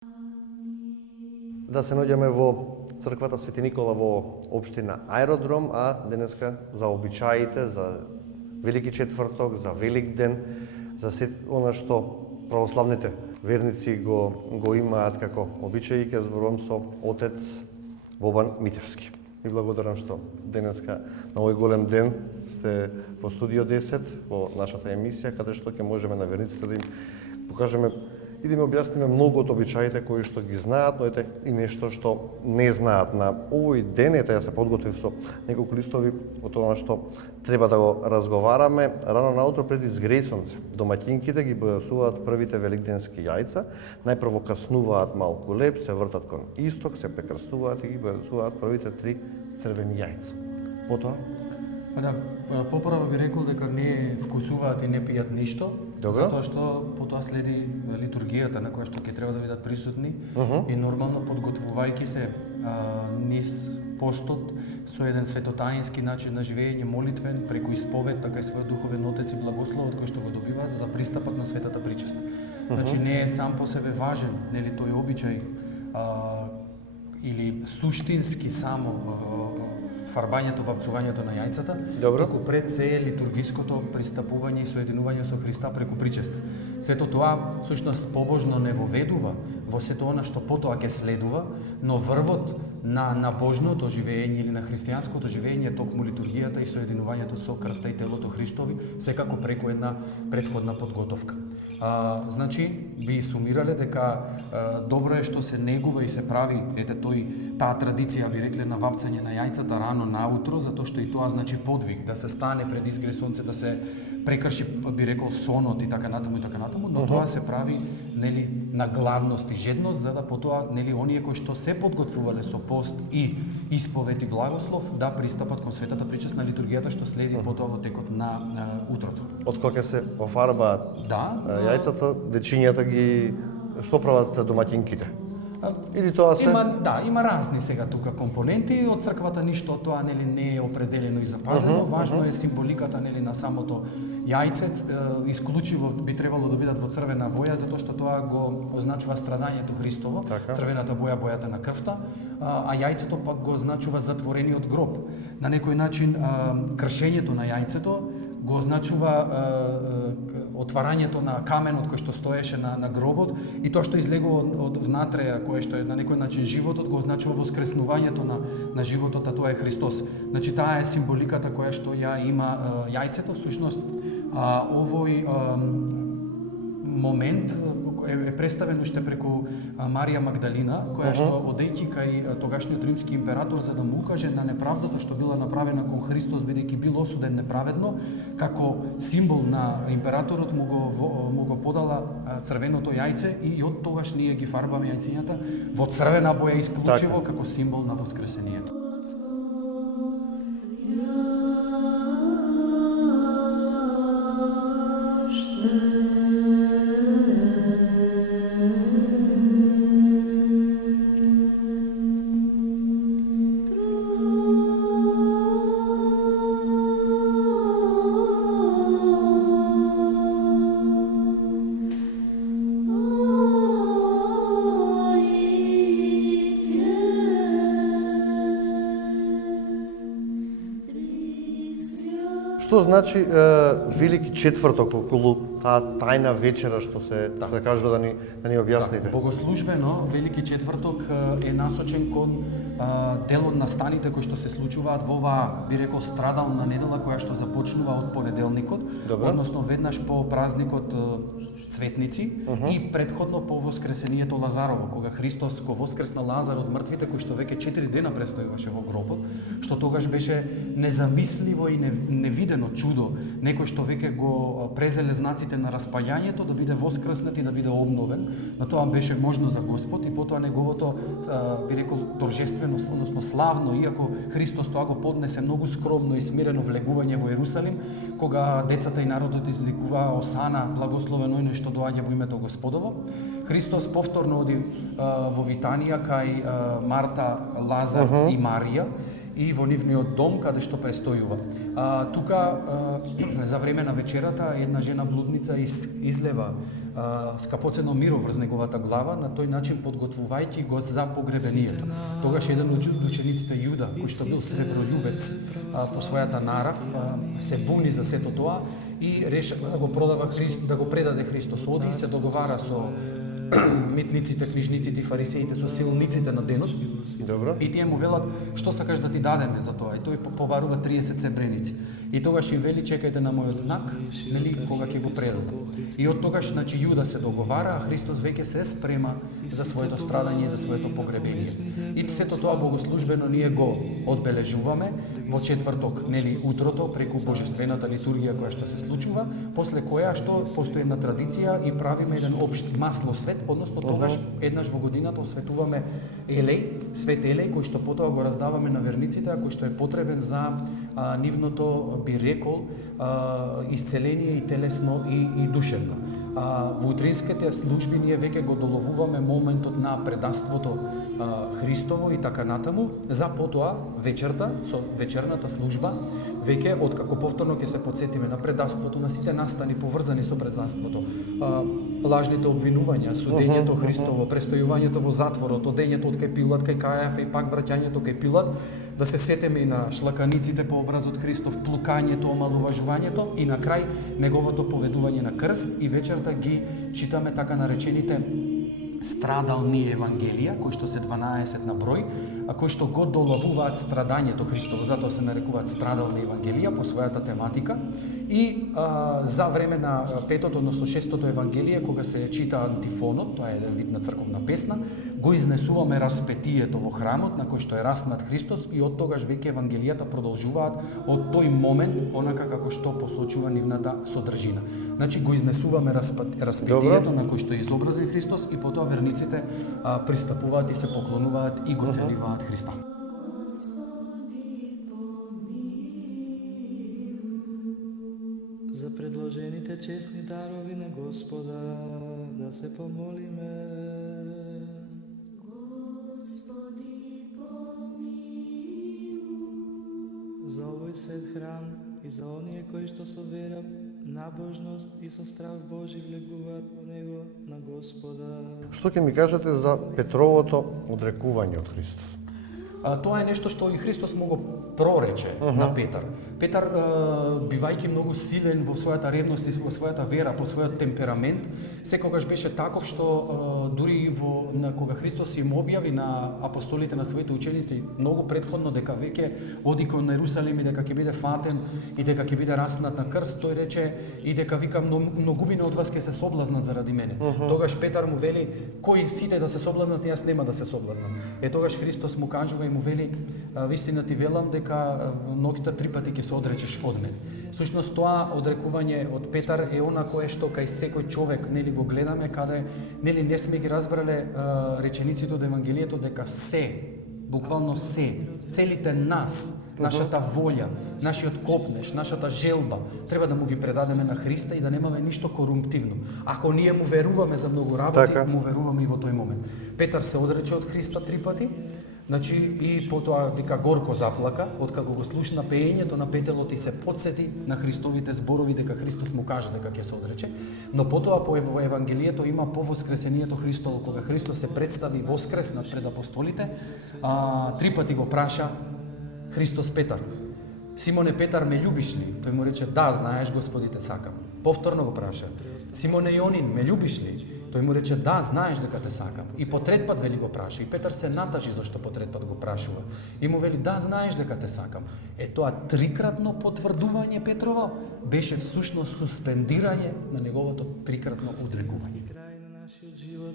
Да се наоѓаме во црквата Свети Никола во општина Аеродром, а денеска за обичаите, за Велики четврток, за Велик ден, за се она што православните верници го имаат како обичаи, ќе зборувам со отец Бобан Митевски. И благодарам што денеска на овој голем ден сте во Студио 10 во нашата емисија, каде што ќе можеме на верниците да им покажеме и да им објасниме многу од обичаите кои што ги знаат, но ете и нешто што не знаат. На овој ден ја се подготвив со неколку листови од тоа што треба да го разговараме. Рано наутро пред изгрејсонце домаќинките ги божествуваат првите великденски јајца. Најпрво каснуваат малку леп, се вртат кон исток, се прекрстуваат и ги божествуваат првите 3 црвени јајца. Потоа Да, попрво би рекол дека не вкусуваат и не пијат ништо, затоа што потоа следи литургијата на која што ќе треба да бидат присутни и нормално подготвувајќи се низ постот со еден светотаински начин на живење, молитвен, преку исповед, така и својот духовен отец и благословот кој што го добиваат за да пристапат на светата причест. Значи не е сам по себе важен, нели тој обичај или суштински само фарбањето, вапцувањето на јајцата, туку пред се е литургиското пристапување и соединување со Христа преку причест. Сето тоа всушност побожно не воведува во сето она што потоа ќе следува, но врвот на божното живење или на христијанското живење токму литургијата и соединувањето со крвта и телото Христови, секако преку една претходна подготовка. Значи, би сумирале дека добро е што се негува и се прави таа традиција, би рекле, на вапцање на јајцата рано наутро, затоа што и тоа значи подвиг, да се стане пред изгре сонце, да се прекрши, би рекол, сонот и така натаму, но тоа се прави, нели, на главност и жедност, за да потоа, нели, оние кои што се подготвувале со пост и исповед и благослов, да пристапат кон светата причест на литургијата што следи потоа во текот на утрото. Од кога ќе се офарбаат јајцата, дечињата ги што прават домаќинките? Или тоа се има разни сега тука компоненти од црквата, ништо од тоа нели не е определено и запазено. Важно е символиката нели на самото јајце, исклучиво би требало да бидат во црвена боја затоа што тоа го означува страдањето Христово, црвената боја бојата на крвта, а јајцето пак го означува затворениот гроб. На некој начин кршењето на јајцето го означува отварањето на каменот кој што стоеше на гробот и тоа што излегува од внатре, кое што е на некој начин животот, го означува воскреснувањето на животот, а тоа е Христос. Значи таа е символиката која што ја има јајцето. Всушност овој момент е представен уште преку Марија Магдалина, која што одејќи кај тогашниот римски император за да му укаже на неправдата што била направена кон Христос, бидејќи бил осуден неправедно, како символ на императорот му го подала црвеното јајце и од тогаш ние ги фарбаме јајцињата во црвена боја исклучиво како символ на воскресението. Што значи Велики четврток околу таа тајна вечера што се да кажува да ни објасните? Богослужбено Велики четврток е насочен кон дел од настаните кои што се случуваат во оваа, би рекол, страдална недела која што започнува од понеделникот, односно веднаш по празникот Цветници и предходно по воскресението Лазарово, кога Христос го воскресна Лазар од мртвите кој што веќе 4 дена престојуваше во гробот, што тогаш беше незамисливо и невидено чудо, некој што веќе го презеле знаците на распаѓањето да биде воскреснат и да биде обновен, но тоа беше можно за Господ и потоа неговото, би рекол, торжествено, односно славно, иако Христос тоа го поднесе многу скромно и смирено влегување во Ерусалим, кога децата и народот изликуваа Осана, благословен оној што доаѓа во името Господово. Христос повторно оди во Витанија кај Марта, Лазар и Марија и во нивниот дом каде што престојува. Тука за време на вечерата една жена блудница излева скапоцено миро врз неговата глава, на тој начин подготвувајќи го за погребението. Тогаш еден од учениците Јуда, кој што бил сребролюбец по својата нарав, се буни за сето тоа и решава да го продава да го предаде Христос. Оди и се договара со митниците, книжниците и фарисеите, со силниците на денот. Добро. И тие му велат, што сакаш да ти дадеме за тоа? И тој побарува 30 сребреници. И тогаш им вели, чекајте на мојот знак, нели, кога ќе го предадам. И од тогаш, значи, Јуда се договара, а Христос веќе се спрема за своето страдање и за своето погребение. И сето тоа богослужбено ние го одбележуваме во четврток, нели, утрото, преку божествената литургија која што се случува, после која што постои една традиција и правиме еден општ маслосвет, односно тогаш еднаш во годината осветуваме елеј, свет елеј, кој што потоа го раздаваме на верниците, а кој што е потребен за нивното, би рекол, исцеление и телесно и душевно. Во утринските служби ние веќе го доловуваме моментот на предаството Христово и така натаму, за потоа вечерта, со вечерната служба, веќе откако повторно ќе се потсетиме на предаството, на сите настани поврзани со предаството, лажните обвинувања, судењето Христово, престојувањето во затворот, одењето од кај Пилат, кај Кајафа и пак враќањето кај Пилат, да се сетеме и на шлаканиците по образот Христов, плукањето, омалуважувањето и на крај неговото поведување на крст и вечерта ги читаме така наречените страдални евангелија, кои што се 12 на број, а кои што го доловуваат страдањето Христово, затоа се нарекуваат страдални евангелија по својата тематика. И за време на петото, односно шестото евангелие, кога се чита антифонот, тоа е еден вид на црковна песна, го изнесуваме распетието во храмот на кој што е распнат Христос и од тогаш веќе евангелијата продолжуваат од тој момент, онака како што посочува нивната содржина. Значи го изнесуваме распетието на кој што е изобразен Христос и потоа верниците пристапуваат и се поклонуваат и го целиваат Христа. За предложените честни дарови на Господа да се помолиме. Господи, помилуј. За овој свет храм и за оние кои што со вера, набожност и со страх Божи влегуваат во него на Господа. Што ќе ми кажете за Петровото одрекување од Христос? Тоа е нешто што и Христос му го прорече на Петар. Петар, бивајќи многу силен во својата ревност и во својата вера, по својот темперамент, секогаш беше таков што дури кога Христос им објави на апостолите, на своите ученици, многу претходно дека веќе оди кон Ерусалим и дека ќе биде фатен и дека ќе биде раснат на крст, тој рече и дека вика многумина од вас ќе се соблазнат заради мене. Тогаш Петар му вели, кои сите да се соблазнат, јас нема да се соблазнам. Тогаш Христос му кажува и му вели, вистина ти велам дека ноќта 3 пати ќе се одречеш од мене. Всушност тоа одрекување од Петар е она кое што кај секој човек, нели, го гледаме, каде нели не сме ги разбрале речениците од Евангелието дека се, буквално се, целите нас, нашата волја, нашиот копнеш, нашата желба, треба да му ги предадеме на Христа и да немаме ништо корумптивно. Ако ние му веруваме за многу работи, му веруваме и во тој момент. Петар се одрече од Христа 3 пати, значи и потоа вика горко заплака, откако го слушна пеењето на петелот и се потсети на Христовите зборови дека Христос му каже дека ќе се одрече, но потоа по Евангелието има по воскресението Христово, кога Христос се представи воскреснат пред апостолите, 3 пати го праша Христос Петар: Симоне Петар, ме љубиш ли? Тој му рече: да, знаеш, Господи, те сакам. Повторно го праша: Симоне Јонин, ме љубиш ли? Тој му рече: да, знаеш дека те сакам. И по трет пат вели го праша. И Петар се натажи зашто по трет пат го прашува. И му вели: да, знаеш дека те сакам. Тоа трикратно потврдување Петрово беше всушност суспендирање на неговото трикратно одрекување. Крај на нашиот живот,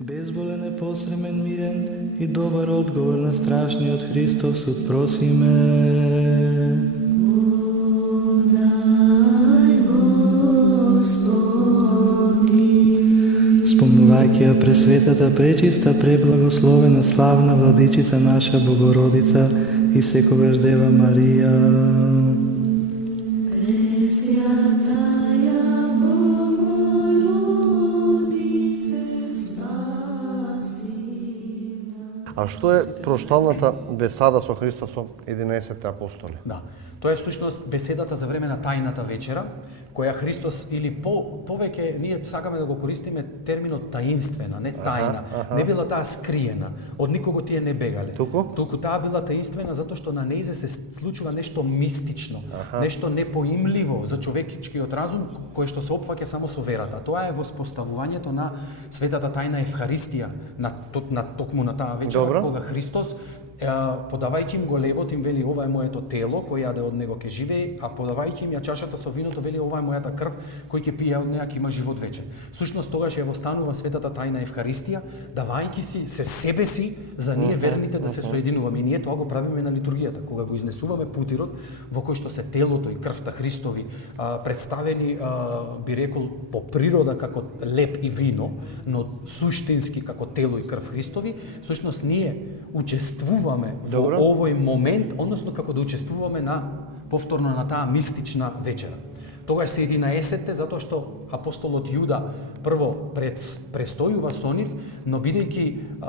безболен, непосремен, мирен и добар одговор на страшниот Христов суд просиме. Спомнувајќи ја пресветата, пречиста, преблагословена, славна владичица наша Богородица и секогаш Дева Марија. Пресвятаја Богородице, спаси нас. А што е прошталната бесада со Христос со 11 апостоли? Да. Тоа е всушност беседата за време на тајната вечера, која Христос или повеќе ние сакаме да го користиме терминот таинствена, не тајна. Не била таа скриена, од никого тие не бегале. Туку таа била таинствена затоа што на нејзе се случува нешто мистично, нешто непоимливо за човечкиот разум, кое што се опфаќа само со верата. Тоа е воспоставувањето на светата тајна Евхаристија, на токму на таа вечера, кога Христос подавајќи им го лебот, им вели ова е моето тело кој јаде од него ќе живее, а подавајќи им ја чашата со виното вели ова е мојата крв кој ќе пие од неа ќе има живот вечен. Всушност тогаш ја востанува светата тајна Евхаристија, давајќи си се себе си за ние верните да се соединуваме. И ние тоа го правиме на литургијата, кога го изнесуваме путирот во кој што се телото и крвта Христови представени би рекол по природа како леб и вино, но суштински како тело и крв Христови. Всушност ние учествуваме во овој момент, односно како да учествуваме повторно на таа мистична вечера. Тогаш се 11-те, затоа што апостолот Јуда прво престојува со нив, но бидејќи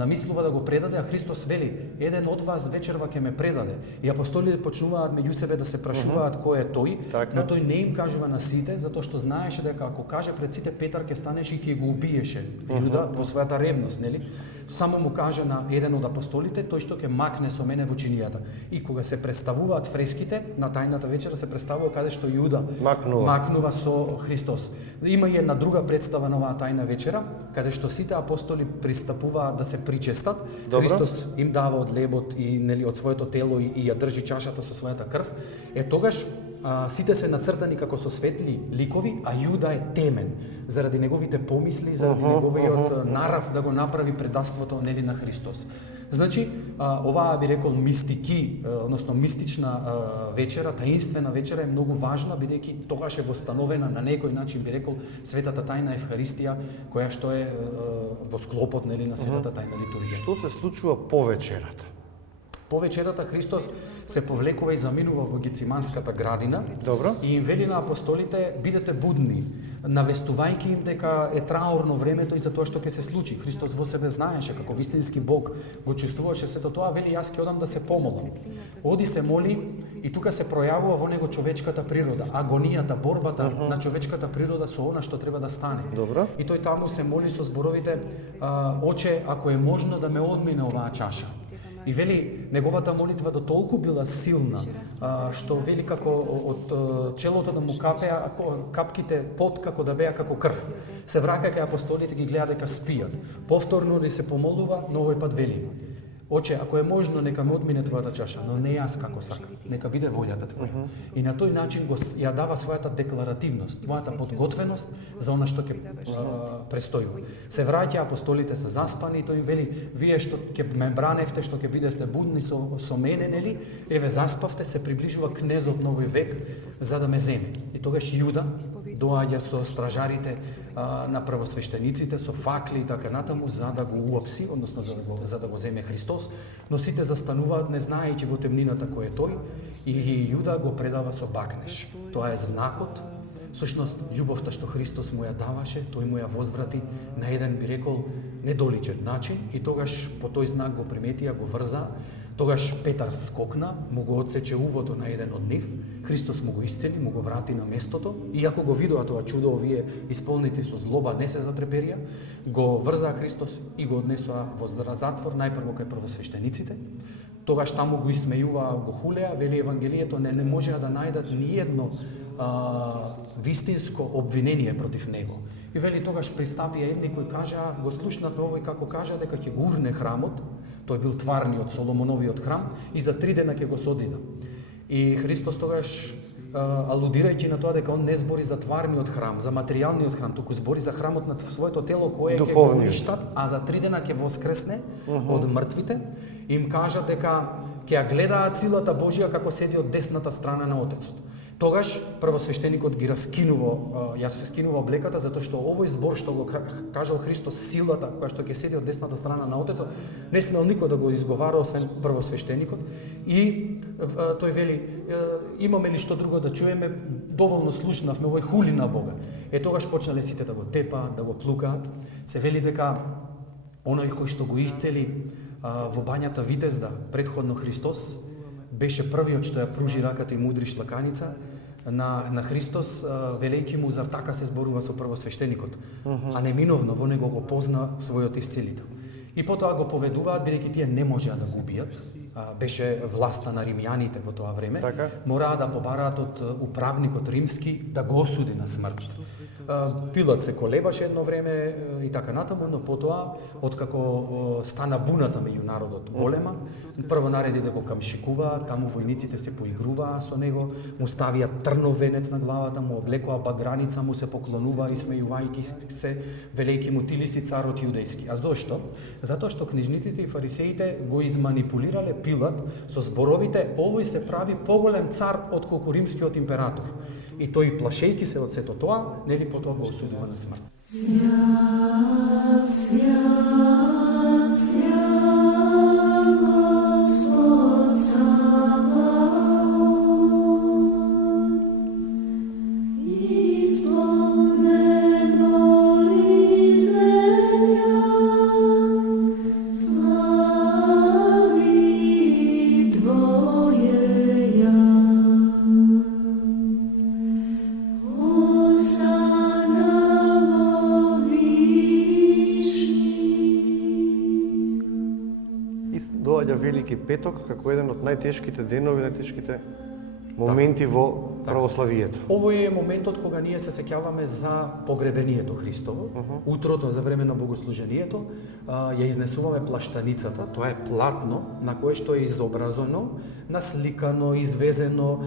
намислува да го предаде, а Христос вели, еден од вас вечерва ќе ме предаде. И апостолите почнуваат меѓу себе да се прашуваат кој е тој, но тој не им кажува на сите, затоа што знаеше дека ако каже пред сите, Петар ќе станеше и ќе го убиеше Јуда во својата ревност, нели? Само му каже на еден од апостолите, тој што ќе макне со мене во чинијата. И кога се представуваат фреските на тајната вечера, се представува каде што Јуда макнува со Христос. Има и една друга представа на оваа тајна вечера, каде што сите апостоли пристапуваат да се причестат. Христос им дава од лебот и нели од своето тело и ја држи чашата со својата крв. Тогаш сите се нацртани како со светли ликови, а Јуда е темен заради неговите помисли, заради неговиот нарав да го направи предаството нели на Христос. Значи, оваа би рекол мистики, односно мистична вечера, таинствена вечера е многу важна, бидејќи тогаш е востановена на некој начин би рекол светата тајна Евхаристија, која што е во склопот нели на светата тајна литургија. Што се случува по вечерата? По вечерата Христос се повлекува и заминува во Гециманската градина. И им вели на апостолите, бидете будни, навестувајќи им дека е траурно времето и за тоа што ќе се случи. Христос во себе знаеше како вистински Бог го чувствуваше сето тоа, вели јас ќе одам да се помолам. Оди се моли и тука се пројавува во него човечката природа, агонијата, борбата на човечката природа со она што треба да стане. И тој таму се моли со зборовите: Оче, ако е можно да ме одмине оваа чаша. И вели, неговата молитва до толку била силна, што вели како од челото да му капеа капките пот како да беа како крв. Се враќајќи апостолите ги гледа дека спијат. Повторно ли се помолува, но овој пат вели: Оче, ако е можно, нека ме одмине твојата чаша, но не јас како сакам, нека биде волјата твоја. И на тој начин ја дава својата декларативност, твојата подготвеност за она што ќе престојува. Се враќа, апостолите се заспани и тој им вели: Вие што ќе ме браневте, што ќе бидете будни со мене, нели? Еве заспавте, се приближува кнезот на овој век за да ме земе. И тогаш Јуда доаѓа со стражарите на првосвештениците, со факли и така натаму, за да го уапси, односно за да го земе Христос, но сите застануваат не знаејќи во темнината кој е тој, и Јуда го предава со бакнеш. Тоа е знакот, всушност љубовта што Христос му ја даваше, тој му ја возврати на еден би рекол недоличен начин, и тогаш по тој знак го приметија, го врза. Тогаш Петар скокна, му го отсече увото на еден од нив, Христос му го исцели, му го врати на местото, и ако го видоа тоа чудо, овие исполнети со злоба не се затреперија, го врзаа Христос и го однесоа во затвор, најпрво кај првосвештениците. Тогаш таму го исмејуваа, го хулеа, вели Евангелието, не можеа да најдат ни едно вистинско обвинение против него. И вели тогаш пристапија едни кои кажаа, го слушнавме овој како кажа дека ќе го урне храмот, тој бил тварниот Соломоновиот храм, и за 3 дена ќе го созида. И Христос тогаш, алудирајќи на тоа дека он не збори за тварниот храм, за материјалниот храм, туку збори за храмот на своето тело кое ќе го уништат, а за 3 дена ќе воскресне од мртвите, им кажа дека ќе ја гледаат силата Божја како седи од десната страна на Отецот. Тогаш првосвештеникот ги раскинува, ја се скинува облеката, затоа што овој збор што го кажал Христос, силата која што ќе седи од десната страна на Отецот, не смел никој да го изговара освен првосвештеникот. И тој вели: имаме ли што друго да чуеме, доволно слушнавме, овој хули на Бога. Тогаш почнале сите да го тепаат, да го плукаат. Се вели дека оној кој што го исцели во бањата Витезда, предходно Христос, беше првиот што ја пружи раката и мудри шлаканица на Христос, велејќи му зар така се зборува со првосвештеникот, а неминовно во него го позна својот исцелител. И потоа го поведуваат, бидејќи тие не можеа да го убијат, беше власта на римјаните во тоа време, мораа да побараат од управникот римски да го осуди на смрт. Пилат се колебаше едно време и така натаму, но потоа, откако стана буната меѓу народот голема, прво нареди да го камшикуваат, таму војниците се поигруваа со него, му ставија трнов венец на главата, му облекоа баграница, му се поклонуваа и смејувајќи се, велејќи му ти ли си царот јудејски. А зошто? Затоа што книжниците и фарисеите го изманипулирале Пилат со зборовите овој се прави поголем цар отколку римскиот император. И тој, плашејќи се од сето тоа, нели потоа го осудува на смрт. Свят, свят, свят, Господ Саваоф, исполн небо и земја, слави Твоје ја. Доаѓа Велики петок како еден од најтешките денови, најтешките моменти во православието. Овој е моментот кога ние се сеќаваме за погребението Христово, утрото за време на богослужението, ја изнесуваме плаштаницата, тоа е платно на кое што е изобразено, насликано, извезено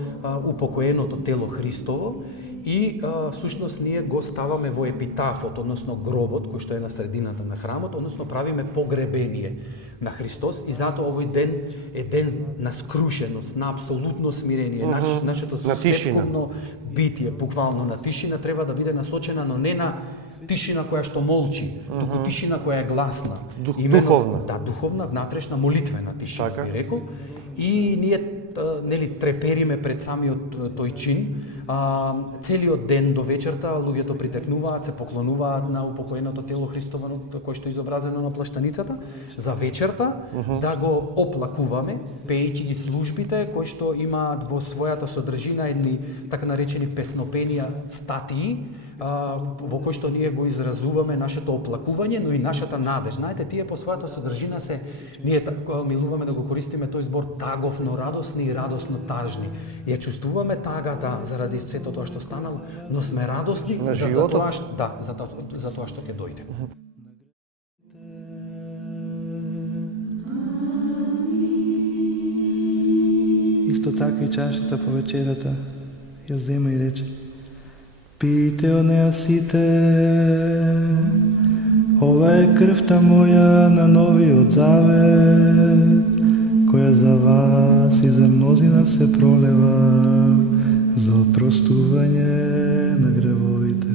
упокоеното тело Христово и всушност ние го ставаме во епитафот, односно гробот кој што е на средината на храмот, односно правиме погребение на Христос и затоа овој ден е ден на скрушеност, на апсолутно смирение, нашето светковно битие, буквално на тишина треба да биде насочена, но не на тишина која што молчи, туку тишина која е гласна. Духовна. Да, духовна, внатрешна, молитвена тишина, би рекол. И ние нели трепериме пред самиот тој чин. Целиот ден до вечерта луѓето притекнуваат, се поклонуваат на упокоеното тело Христово кое што е изобразено на плаштаницата. За вечерта да го оплакуваме, пеејќи ги службите кои што имаат во својата содржина едни така наречени песнопенија, статии, во кој што ние го изразуваме нашето оплакување, но и нашата надеж. Знаете, тие по својата содржина се, ние милуваме да го користиме тој збор таговно радосни и радосно тажни. Ја чувствуваме тагата заради сето тоа што станало, но сме радосни за тоа што за тоа што ќе дојде. Исто така и чашата по вечерата ја зема и рече: пијте од неа сите, ова е крвта моја на новиот завет, која за вас и за мнозина се пролева за опростување на гревовите.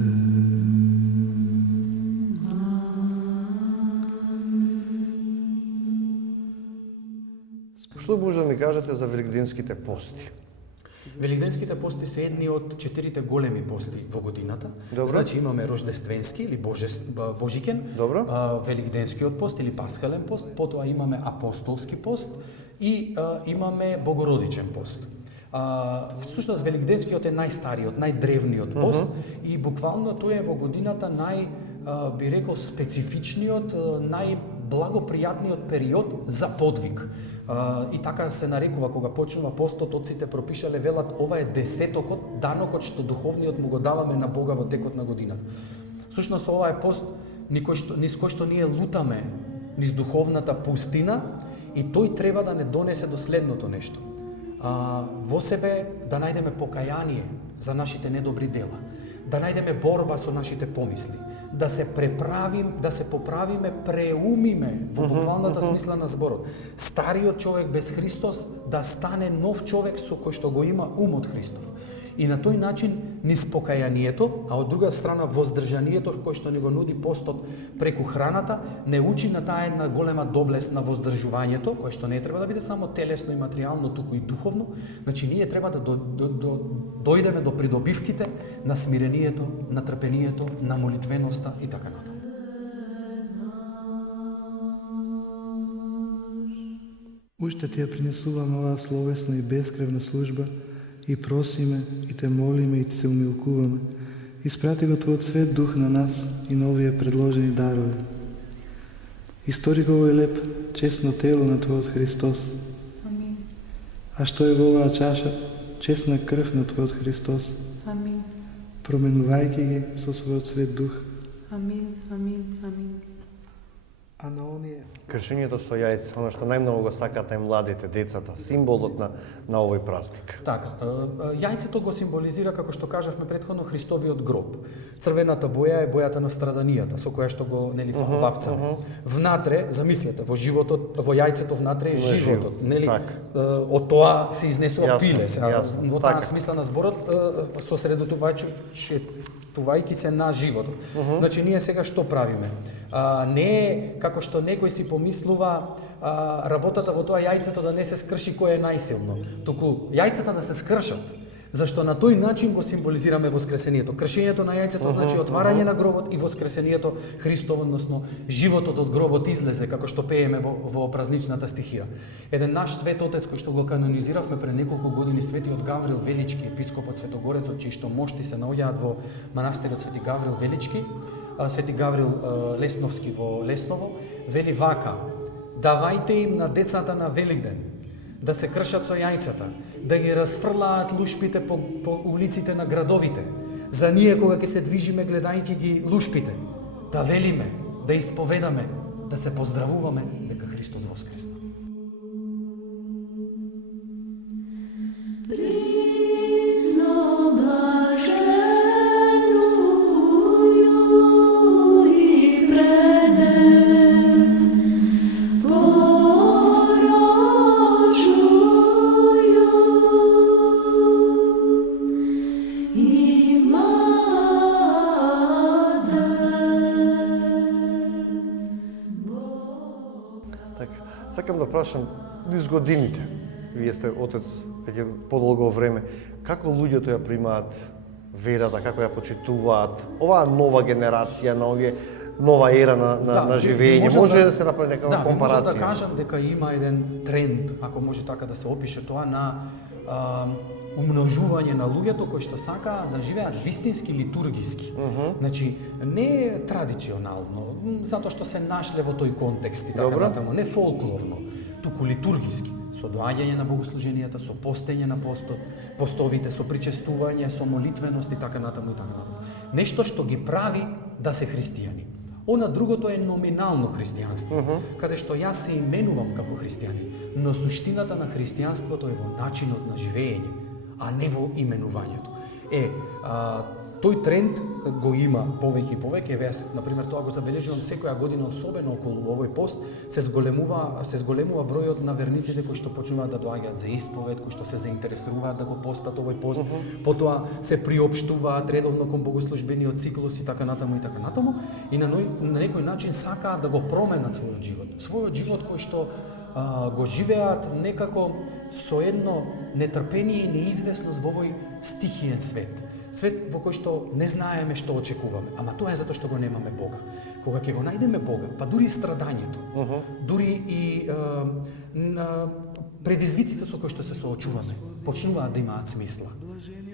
Што може да ми кажете за великденските пости? Великденските пости се едни од 4 големи пости во годината. Добро. Значи имаме рождественски или божикен, великденскиот пост или пасхален пост, потоа имаме апостолски пост и имаме богородичен пост. Всушност великденскиот е најстариот, најдревниот пост и буквално тој е во годината би рекол специфичниот, најблагопријатниот период за подвиг. И така се нарекува кога почнува постот, отците пропишале, велат ова е десетокот, данокот што духовниот му го даваме на Бога во текот на годината. Всушност ова е пост низ кој што ние лутаме низ духовната пустина и тој треба да не донесе до следното нешто. Во себе да најдеме покаяние за нашите недобри дела, да најдеме борба со нашите помисли, да се поправиме, преумиме во буквалната смисла на зборот. Стариот човек без Христос да стане нов човек со кој што го има умот Христов. И на тој начин низ покајанието, а од друга страна воздржанието кој што ни го нуди постот преку храната, не учи на таа една голема доблест на воздржувањето, кој што не треба да биде само телесно и материјално, туку и духовно. Значи ние треба да дојдеме до придобивките на смирението, на трпението, на молитвеноста и така натаму. Уште ти ја принесуваме оваа словесна и бескревна служба и просиме, и те молиме, и ти се умилкуваме. Испрати го Твојот свет дух на нас и на овие предложени дарови. Истори го овој леп, честно тело на Твојот Христос. Амин. А што е во оваа чаша, честна крв на Твојот Христос. Амин. Променувајќи ги со својот свет дух. Амин. Амин. Амин. А на оние Кршењето со јајце, оно што најмногу го сакаат младите, децата, символот на овој празник. Така, јајцето го символизира, како што кажавме претходно, Христовиот гроб. Црвената боја е бојата на страданијата, со која што го вапцаме. Внатре, замислете, во животот, во јајцето внатре е животот, нели? Од тоа се изнесува пилес. Во таа смисла на зборот сосредотувајќи се на животот. Значи ние сега што правиме? Не е како што некој си помислува работата во тоа јајцето да не се скрши кој е најсилно, туку јајцата да се скршат, зашто на тој начин го символизираме воскресението. Кршењето на јајцето значи отварање на гробот и воскресението Христово, односно животот од гробот излезе, како што пееме во празничната стихија. Еден наш свет отец кој што го канонизиравме пред неколку години, светиот Гаврил Велички, епископот Светогорецот, чии што мошти се наоѓаат во манастирот Свети Гаврил Велички, Свети Гаврил Лесновски во Лесново, вели вака: давајте им на децата на Великден да се кршат со јајцата, да ги разфрлаат лушпите по улиците на градовите. За ние кога ќе се движиме гледајќи ги лушпите, да велиме, да исповедаме, да се поздравуваме дека Христос воскресна. Сакам да прашам, низ годините, вие сте отец веќе подолго време, како луѓето ја примаат верата, како ја почитуваат, оваа нова генерација, на овие нова ера на живење, може да се направи некаква компарација? Да, може да кажам дека има еден тренд, ако може така да се опише тоа, на умножување на луѓето кои што сакаат да живеат вистински литургиски. Значи, не традиционално, затоа што се нашле во тој контекст и така натаму, не фолклорно, туку литургиски, со доаѓање на богослуженијата, со постење на постовите, со причестување, со молитвеност и така натаму и така натаму. Нешто што ги прави да се христијани. Она другото е номинално христијанство, каде што јас се именувам како христијанин, но суштината на христијанството е во начинот на живење, а не во именувањето. Тој тренд го има повеќе и повеќе. Например, тоа го забележувам секоја година, особено околу овој пост, се зголемува бројот на верниците кои што почнуваат да доаѓаат за исповед, кои што се заинтересуваат да го постат овој пост, потоа се приопштуваат редовно кон богослужбениот циклус и така натаму, и на некој начин сакаат да го променат својот живот. Својот живот кој што го живеат некако со едно нетрпение и неизвестност во овој стихиен свет. Свет во кој што не знаеме што очекуваме, ама тоа е затоа што го немаме Бога. Кога ќе го најдеме Бога, па дури и страдањето, дури и предизвиците со кои што се соочуваме, почнуваат да имаат смисла.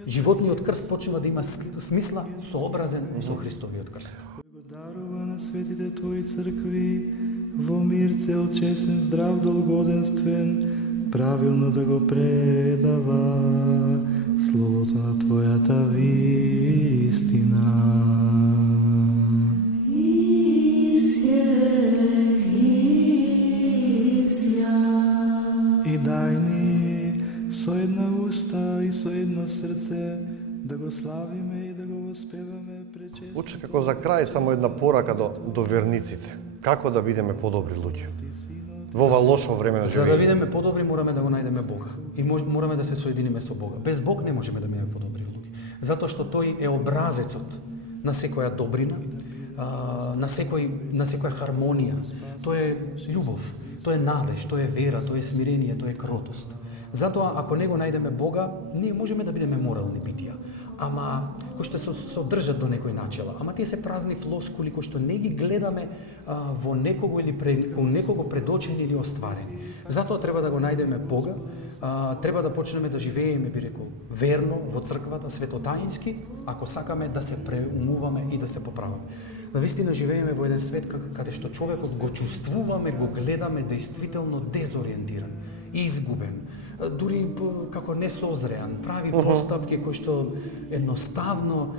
Животниот крст почнува да има смисла сообразен со Христовиот крст. Кој го дарува на светите Твои цркви, во мир цел, чесен, здрав, долгоденствен, правилно да го предава Словото на Твојата вистина. И дај ни со една уста и со едно срце да го славиме и да го воспеваме пречесто. Уче, како за крај, само една порака до верниците. Како да бидеме подобри луѓе во ова лошо време на живење? За да бидеме подобри мораме да го најдеме Бога и мораме да се соединиме со Бога. Без Бог не можеме да бидеме подобри луѓе, затоа што тој е образецот на секоја добрина, на секоја хармонија. Тој е љубов, тој е надеж, тој е вера, тој е смирение, тој е кротост. Затоа, ако не го најдеме Бога, ние можеме да бидеме морални битија, ама кои што се одржат до некој начела, ама тие се празни флоскули кои што не ги гледаме во некого или кон некого предочени или остварени. Затоа треба да го најдеме Бога, треба да почнеме да живееме, би рекол, верно во црквата, светотаински, ако сакаме да се преумуваме и да се поправаме. Навистина живееме во еден свет каде што човекот го чувствуваме, го гледаме действително дезориентиран, изгубен, дури како несозреан, прави постапки кои што едноставно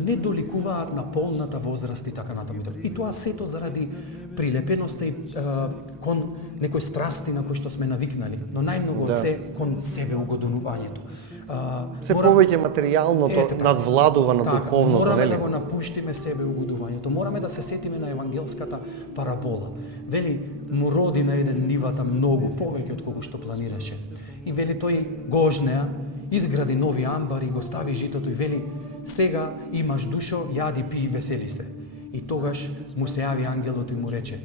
не доликуваат на полната возраст и така натаму. И тоа сето заради прилепеноста и кон некои страсти на кои што сме навикнали, но најмногу од се кон себе угодувањето. Се повеќе материјалното надвладува на духовното, мораме нели? да го напуштиме себе угодувањето. Мораме да се сетиме на евангелската парабола. Вели, му роди на еден нивата многу повеќе од кога што планираше. И вели тој го ожнеа, изгради нови амбари, го стави житото и вели, сега имаш душо, јади, пи и весели се. И тогаш му се јави ангелот и му рече,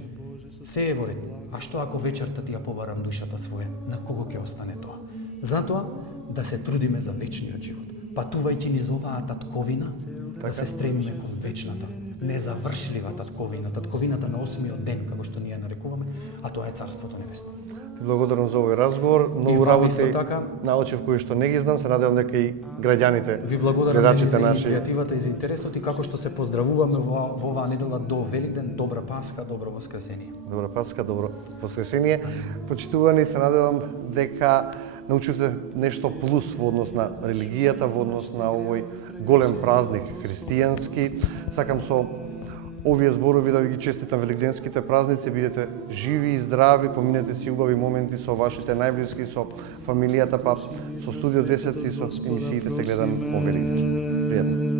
се е во ред, а што ако вечерта ти ја побарам душата своја, на кого ќе остане тоа? Затоа да се трудиме за вечниот живот, патувајќи низ оваа татковина, да се стремиме кон вечната, незавршлива татковина, татковината на 8-миот ден, како што ние нарекуваме, а тоа е Царството небесно. Благодарам за овој разговор, многу работи така научив кои што не ги знам, се надевам дека и граѓаните, ви благодарам за наши. иницијативата и за интересот и како што се поздравуваме во оваа недела до Великден, добра Пасха, добро Воскресение. Добра Пасха, добро Воскресение. Почитувани, се надевам дека научите нешто плюс во однос на религијата, во однос на овој голем празник христијански. Сакам со овие зборови да ви ги честитам великденските празници, бидете живи и здрави, поминете си убави моменти со вашите најблиски, со фамилијата, па со Студио 10 и со емисиите се гледам по Великден. Пријатно.